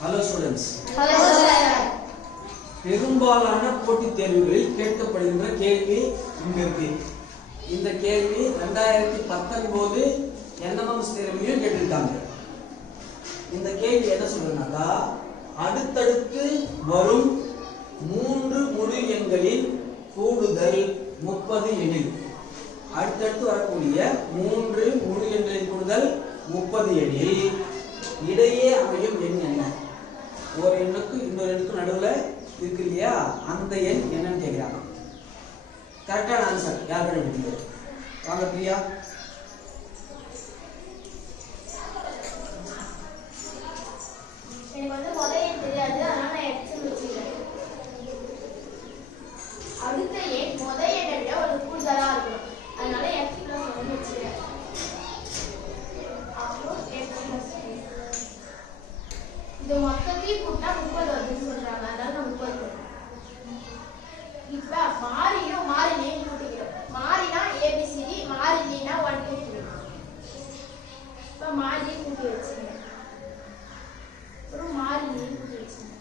Hello students. Hello sir. பெரும்பாலான போட்டித் தேர்வுகளில் கேட்கப்படுகின்ற கேள்வி இங்க இருக்கு. இந்த கேள்வி 2019 NMMS தேர்விலும் கேட்டிருக்காங்க. இந்த கேள்வி என்ன சொல்றதுனாக்கா அடுத்தடுத்து வரும் 3 முழு எண்களின் கூடுதல் 30 எனில் அடுத்தடுத்து வரக்கூடிய 3 முழு எண்களின் கூடுதல் 30 எனில் இடையே அமையும் எண் என்ன? ஒரு எண்ணுக்கு இன்னொரு எண்ணுக்கு நடுவுல இருக்கு இல்லையா, அந்த எண் என்னன்னு கேக்குறாங்க. கரெக்டான ஆன்சர் யார் கண்டுபிடிங்க? வாங்க பிரியா. எனக்கு வந்து முதல் எண் தெரியாது, அதனால நான் x வச்சிருக்கேன். அடுத்த எண் முதல் எண்ணை விட ஒரு கூடுதலா இருக்கும், அதனால x + 1 வச்சிருக்கேன். அப்புறம் x + 1. இது மொத்தத்தையும் கூட்டா 30 வருதுன்னு சொல்றாங்க, அதனால நான் 30 போடுறேன். இப்ப மாறியும் மாறிலியையும் கூட்டிக்கிறோம். மாறினா ABCD, மாறிலினா 1 2 3. இப்ப மாறிலியை கூட்டி வச்சுங்க. அப்புறம் மாறிலியை கூட்டி வச்சுங்க.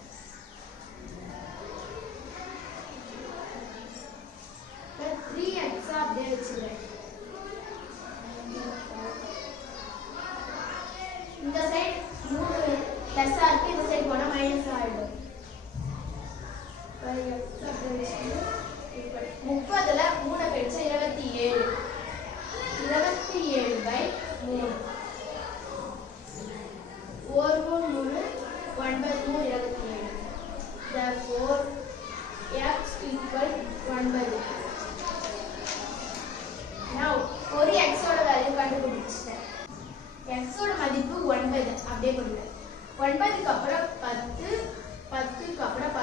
இப்ப 3x அப்படியே வச்சுக்கிறேன். இந்த சைடு 3 பிளஸ்ஸா இருக்கு, இந்த சைடு போனா மைனஸ் ஆயிடும். 30ல 3 கழிச்சா 27. 27/3. 1 3 1/3 27. Therefore x = 1/3. Now ஒரு x ஓட வேல்யூ கண்டுபிடிச்சிட்டேன். x ஓட மதிப்பு 9 அப்படியே போடுறேன். 9க்கு அப்புறம் 10, 10க்கு அப்புறம்